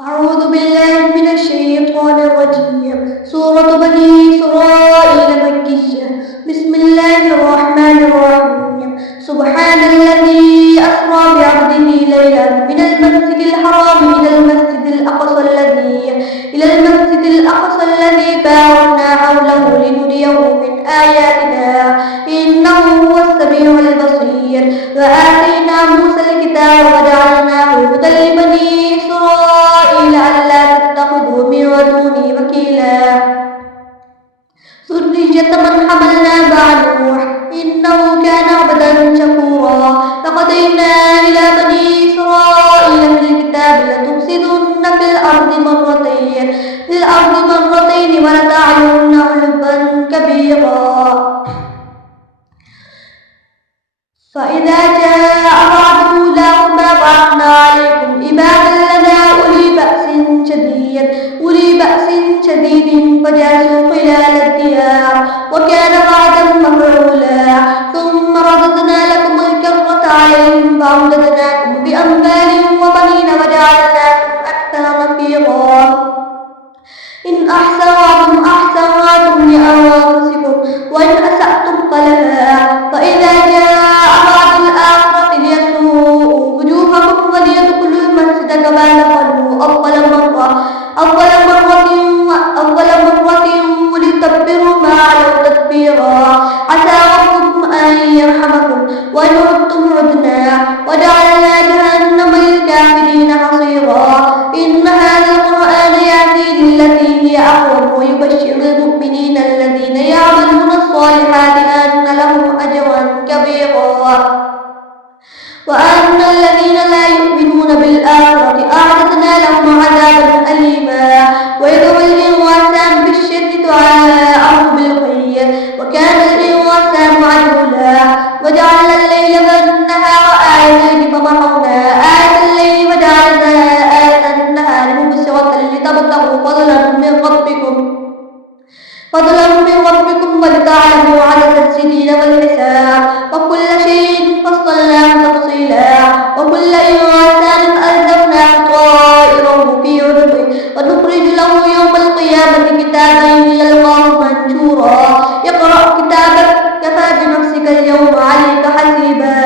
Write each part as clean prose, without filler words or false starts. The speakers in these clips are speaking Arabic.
أعوذ بالله من الشيطان الرجيم. سورة بني إسرائيل مكية. بسم الله الرحمن الرحيم. سبحان الذي أسرى بعبده ليلا من المسجد الحرام إلى المسجد الأقصى الذي باركنا حوله لنريه من آياتنا إنه هو السميع البصير. وآتينا موسى الكتاب وجعلناه هدى لبني إسرائيل ألا تتخذوا من دوني وكيلا ذرية من حملنا مع نوح إنه كان عبدا شكورا. فقضينا إلى بني إسرائيل في الكتاب لتفسدن في الأرض مرتين ولتعلن علوا كبيرا. فإذا جاء وعد أولاهما بعثنا عليكم عبادا لنا أولي بأس شديد فجاسوا خلال الديار وكان وعدا مفعولا. ثم رددنا لكم الكرة عليهم فأمددناكم بأموال وبنين وجعلناكم أكثر نفيرا. إن أحسنتم لأنفسكم وإن أسأتم فلها. فإذا جاء وعد الآخرة ليسوءوا وجوهكم وليدخلوا المسجد كما دخلوا أول مرة ولتتبروا ما علوا تتبيرا. عسى ربكم أن يرحمكم وإن عدتم عدنا وجعلنا جهنم للكافرين حصيرا. إن هذا القرآن يهدي للتي هي أقوم ويبشر المؤمنين الذين يعملون الصالحات أن لهم أجرا كبيرا وأن الذين لا يؤمنون بالآخرة أعتدنا لهم عذابا أليما. ويدعو الإنسان بالشر دعاءه بالخير وكان الإنسان عجولا. وجعلنا الليل والنهار آيتين فمحونا آية الليل وجعلنا آية النهار مبصرة لتبتغوا فضلا من ربكم ولتعلموا عدد السنين والحساب وكل شيء فصلناه تفصيلا. وكل إنسان ألزمناه طائره في عنقه ونخرج له يوم القيامة كتابا يلقاه منشورا. اقرأ كتابك كفى بنفسك اليوم عليك حسيبا.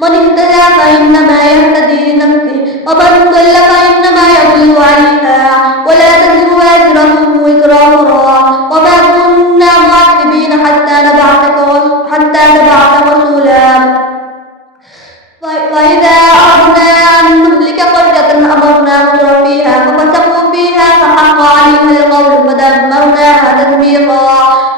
من اهتدى فإنما يهتدي لنفسه ومن ضل فإنما يضل عليها ولا تزر وازرة وزر أخرى وما كنا معذبين حتى نبعث رسولا. وإذا أردنا أن نهلك قرية أمرنا مترفيها ففسقوا فيها فحق عليها القول فدمرناها تدميرا.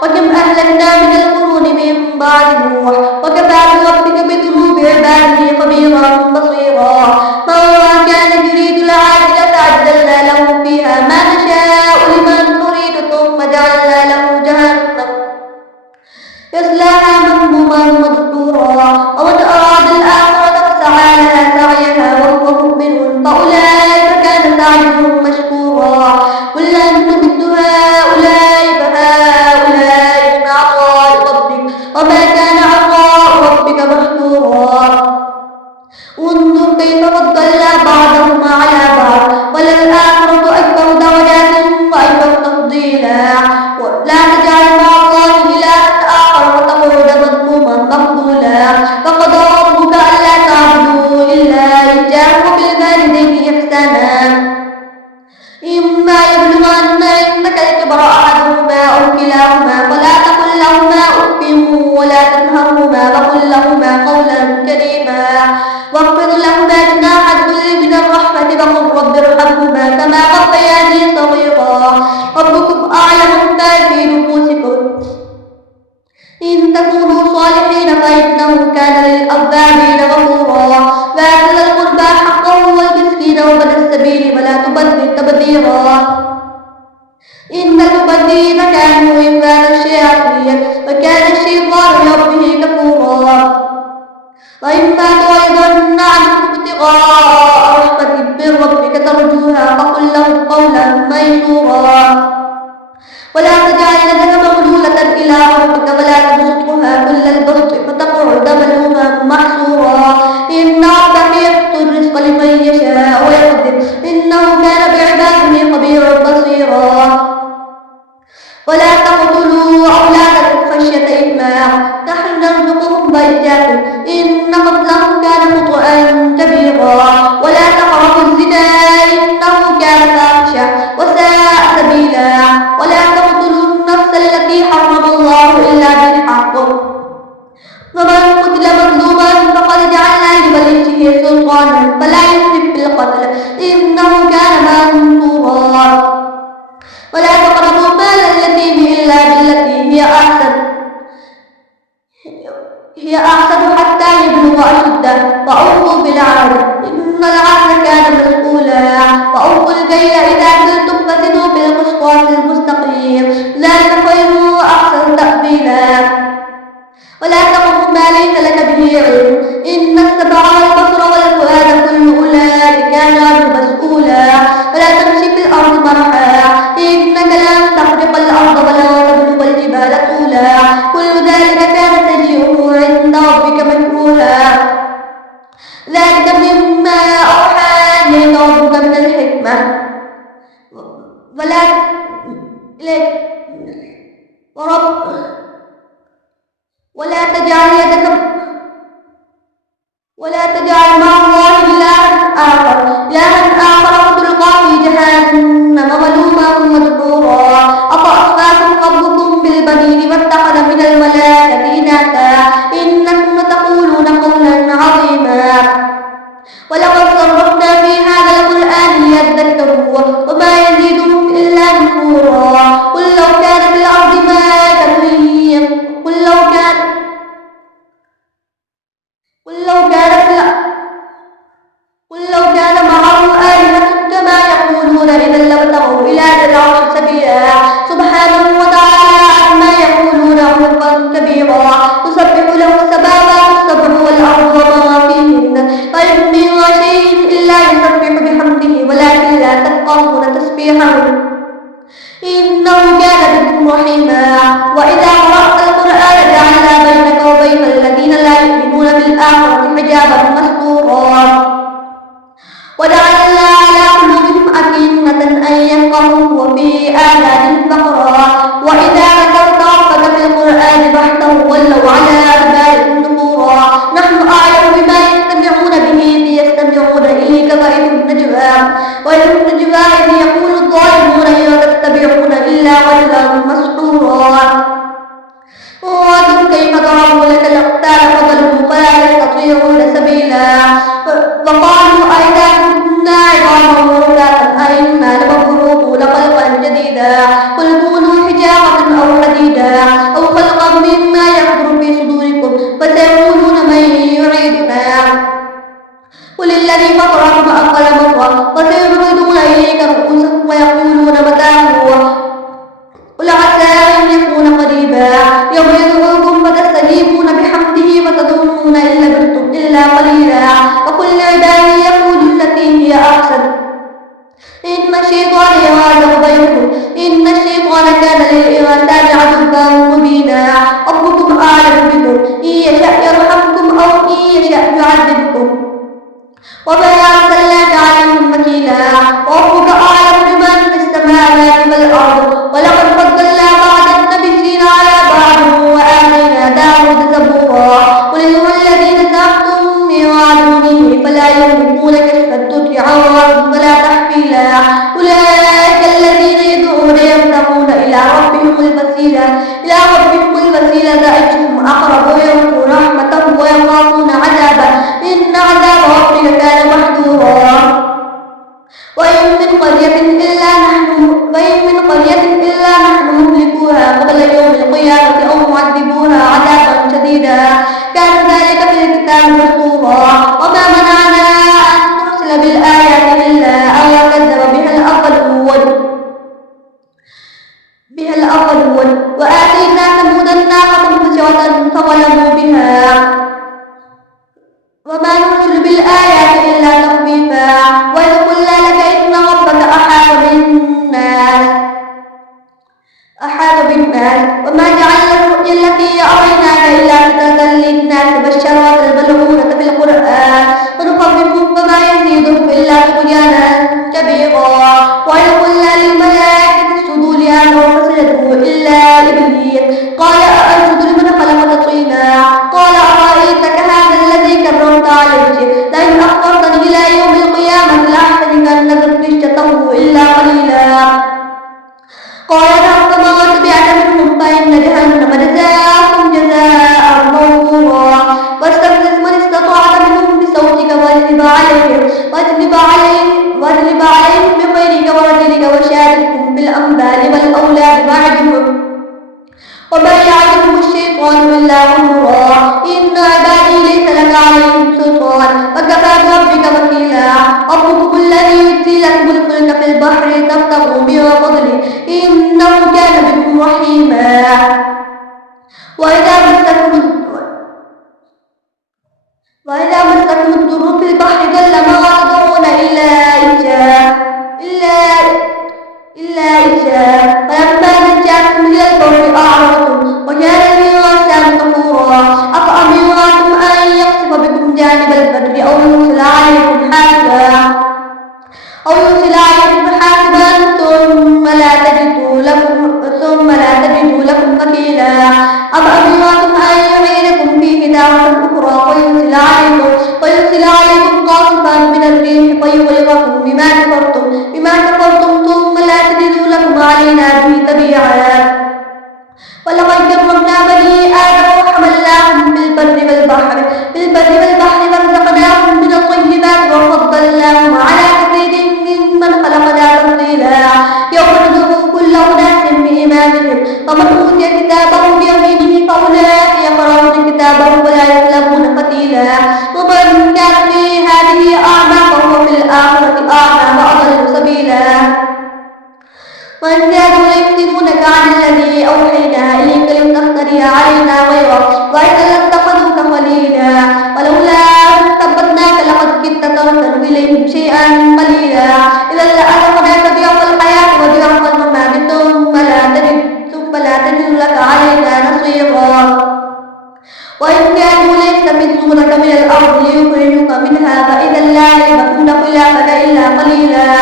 وكم أهلكنا من القرون من بعد نوح وكفى بربك بذنوب عباده خبيرا بصيرا. من كان يريد العاجلة عجلنا له فيها ما نشاء لمن نريد ثم جعلنا له جهنم يصلاها مذموما مدحورا. ومن أراد الآخرة فسعى لها سعيها وهو مؤمن فأولئك كان سعيهم مشكورا. كلا نمد هؤلاء فهؤلاء من عطاء ربك وما كان عطاء ربك محظورا. انظر كيف فضلنا بعضهم على بعض وللآخرة أكبر درجات وأكبر تفضيلا. لا تجعل مع الله إلها آخر فتقعد مذموما مخذولا. وقضى ربك ألا تعبدوا إلا إياه وبالوالدين إحسانا إما يبلغن عندك الكبر أحدهما أو كلاهما فلا تقل لهما أف ولا تنهرهما وقل لهما قولا كريما واخفض لهما جناح الذل من الرحمة وقل رب ارحمهما كما ربياني صغيرا. ربكم أعلم ما في نفوسكم إن تكونوا صالحين فإنه كان للأوابين غفورا. وآت ذا القربى حقه والمسكين وابن السبيل ولا تبذر تبذيرا إن المبذرين كانوا إخوان الشياطين وكان الشيطان لربه كفورا. وإما تعرضن عنهم ابتغاء رحمة من ربك ترجوها فقل لهم قولا ميسورا. ولا تجعل يدك مغلولة إلى عنقك ولا تبسطها كل البسط فتقعد ملوما محسورا. إن ربك يبسط الرزق لمن يشاء ويقدر ولا إليك ورب ولا تجعل مع الله إلها آخر فتلقى في جهنم ملوما مدحورا أفأصفاكم ربكم بالبنين واتخذ من الملائكة إناثا إنكم لتقولون قولا عظيما ولقد صرفنا في هذا القرآن ليذكروا وما يزيدهم إلا نفورا قل لو كان في الأرض معه آلهة كما يقولون إذا لابتغوا إلى ذي العرش سبيلا سبحانه وتعالى عما يقولون علوا كبيرا تسبح له السماوات السبع والأرض وما فيهن وإن من شيء إلا يسبح بحمده ولكن لا تفقهون تسبيحهم إنه كان بكم رحيما وإذا قرأت القرآن جعلنا بينك وبين الذين لا يؤمنون بالآخرة حجابا مستورا وجعلنا على قلوبهم أكنة أن يفقهوه وفي آذانهم وقرا وإذا ذكرت ربك في القرآن وحده ولوا على أدبارهم نفورا نحن أعلم بما يستمعون به إذ يستمعون إليك وإذ النجوى إذ يقول الظالمون إن تتبعون إلا رجلا مسحورا وانظر كيف ضربوا لك الأمثال فضلوا فلا يستطيعون سبيلا وقالوا أئذا كنا عظاما ورفاتا أئنا لمبعوثون خلقا جديدا قل كونوا حجارة أو حديدا أو خلقا مما يكبر في صدوركم فسيقولون من يعيدنا قل الذي فطركم أول مرة وسيردون إليك رؤوسهم ويقولون متى هو قل عسى أن يكون قريبا يوم يدعوكم فتستجيبون بحمده وتظنون إن لبثتم إلا قليلا وكل عبادي يقول التي هي أحسن إن الشيطان كان للإنسان عدوا مبينا ربكم أعلم بكم إن يشأ يرحمكم أو إن يشأ يعذبكم وما أرسلناك عليهم وكيلا وربك أعلم بمن في السماوات والأرض ولقد فضلنا بعض النبيين على بعض وآتينا داود زبورا قل ادعوا الذين زعمتم من دونه فلا يملكون كشف الضر عنكم ولا تحويلا أولئك الذين يدعون يبتغون إلى ربهم الوسيلة أيهم أقرب ويرجون رحمته ويخافون عذابه إن عذاب ربك كان محذورا وإن من قرية إلا نحن مهلكوها قبل يوم القيامة أو معذبوها عذابا شديدا كان ذلك في الكتاب مسطورا وما منعنا أن نرسل بالآيات إلا أن كذب بها الأولون وآتينا ثمود الناقة مبصرة فظلموا بها وما نرسل بالآيات إلا تخويفا وإذ قلنا لك إن ربك أحاط بالناس وما جعلنا الرؤيا التي أريناك إلا فتنة للناس والشجرة الملعونة في القرآن ونخوفهم فما يزيدهم إلا طغيانا كبيرا وإذ قلنا للملائكة اسجدوا لآدم فسجدوا إلا إبليس قال أأسجد لمن خلقت طينا قال أرأيتك هذا الذي كرمت عليه لئن أخرتني إلى يوم القيامة لأحترقن ذريته إلا قليلا قال نعم فما تبعك منهم فإن جهنم جزاؤكم جزاء موفورا واستفزز من استطعت منهم بصوتك واجلب عليهم بخيرك ورجلك وشاركهم بالأموال والأولاد واعدهم وما يعدهم الشيطان إلا غرورا إن عبادي ليس لك عليهم سلطان وكفى بربك وكيلا ربكم الذي يجزي لكم الفلك في البحر تبتغوا من فضله إنه كان بكم رحيما وإذا مسكم الضر في البحر ضل ما تدعون إلا إياه فلما نجاكم إلى البر أعرضتم وكان الإنسان كفورا أفأمنتم أن يخسف بكم جانب البر أو يرسل عليكم وإن زادوا ليفتنونك عن الذي أوحينا إليك لتفتري علينا غيره وإذا لاتخذوك خليلا ولولا أن ثبتناك لقد كدت تركن إليهم شيئا قليلا إذا لأذقناك ضعف الحياة وضعف الممات ثم لا تجد لك علينا نصيرا وإن كانوا ليستفزونك من الأرض ليخرجوك منها فإذا لا يلبثون خلافك إلا قليلا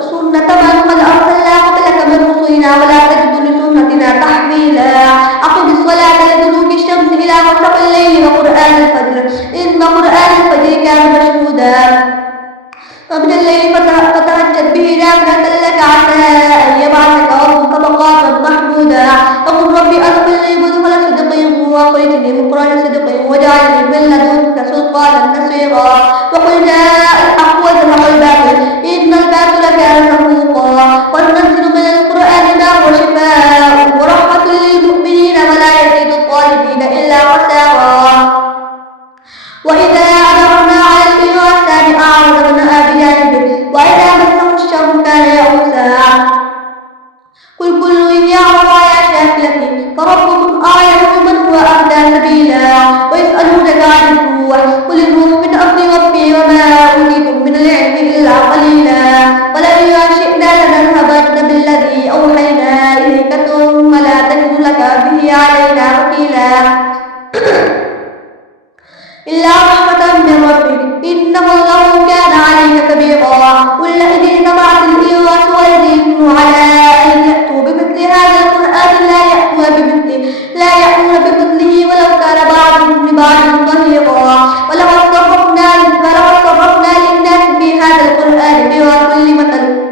سنة من قد أرسلنا قبلك من رسلنا ولا تجد لسنتنا تحويلا أقم الصلاة لدلوك الشمس إلى غسق الليل وقرآن الفجر إن قرآن الفجر كان مشهودا ومن الليل فتهجد به نافلة لك عسى أن يبعثك ربك مقاما محمودا وقل ربي أدخلني مدخل صدق وأخرجني مخرج صدق واجعلني من لدنك سلطانا نصيرا وقل جاء الحق وزهق الباطل إن الباطل كان زهوقا وننزل من القرآن ما هو شفاء ورحمة للمؤمنين ولا يزيد الظالمين إلا خسارا وإذا أمرنا على الإنسان أعرض ونأى بجانبه وإذا مسه الشر كان يئوسا قل كل يعمل على شاكلته فربكم أعلم من هو أهدى سبيلا ويسألونك عن الروح قل الروح من أمر ربي وما أوتيتم من العلم إلا قليلا ولئن شئنا لنذهبن بالذي أوحينا إليك ثم لا تجد لك به علينا وكيلا إلا رحمة من ربك إن فضله كان عليك كبيرا قل لئن اجتمعت الإنس والجن على أن يأتوا بمثل هذا القرآن لا يأتون بمثله ولو كان بعضهم لبعض ظهيرا ولقد صرفنا للناس في هذا القرآن من كل مثل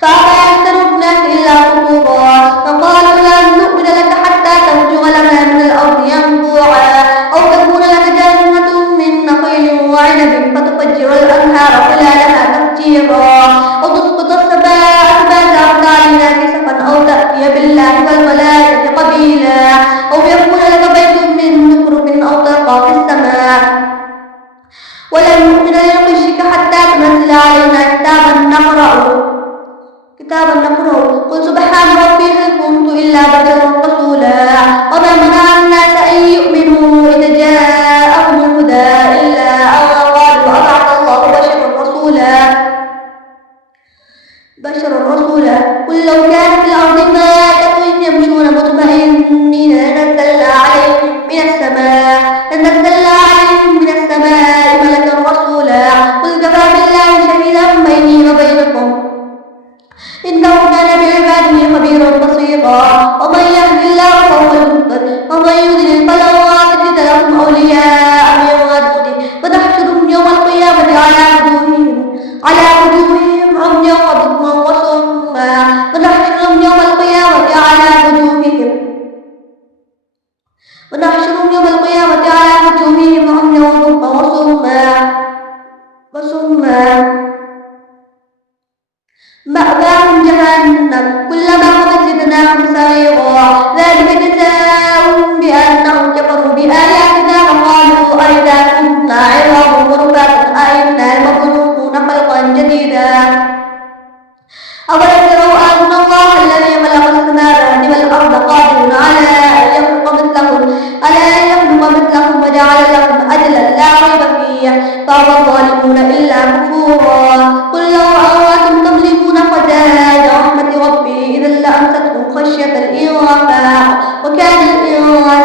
فأبى أكثر الناس إلا كفورا فقالوا لن نؤمن لك حتى تفجر لنا من الأرض ينبوعا أو تكون لك جنة من نخيل وعنب فتفجر الأنهار خلالها تفجيرا أو تسقط السماء فما علينا كسفا أو تأتي بالله والملائكة قبيلا أو يكون لك بيت من زخرف أو ترقى في السماء ولن نؤمن لرقيك حتى تنزل علينا كتابا نقرأه قل سبحان ربي هل كنت إلا بشرا رسولا وما منع الناس أن يؤمنوا إذ جاءهم الهدى إلا أن قالوا أبعث الله بشرا رسولا قل لو كان في الأرض ملائكة يمشون مطمئنين لنزلنا عليهم من السماء ملكا رسولا قل كفى بالله شهيدا بيني وبينكم إنه كان بعباده خبيرا بصيرا ومن يهد الله فهو المهتد ومن يضلل فلن تجد لهم أولياء من دونه ونحشرهم يوم القيامة على وجوههم عميا وبكما وصما ونحشرهم يوم القيامة على وجوههم عميا وبكما وصما مأواهم جهنم كلما خبت زدناهم سعيرا ذلك جزاؤهم بأنهم كفروا بآياتنا وقالوا أئذا كنا عظاما ورفاتا أئنا لمبعوثون خلقا جديدا أولم يروا أن الله الذي خلق السماوات والأرض قادر على أن يخلق مثلهم وجعل لهم أجلا لا ريب فيه فأبى الظالمون إلا كفورا قل لو أنتم تملكون خزائن رحمة ربي إذا لأمسكتم خشية الإنفاق وكان الإنسان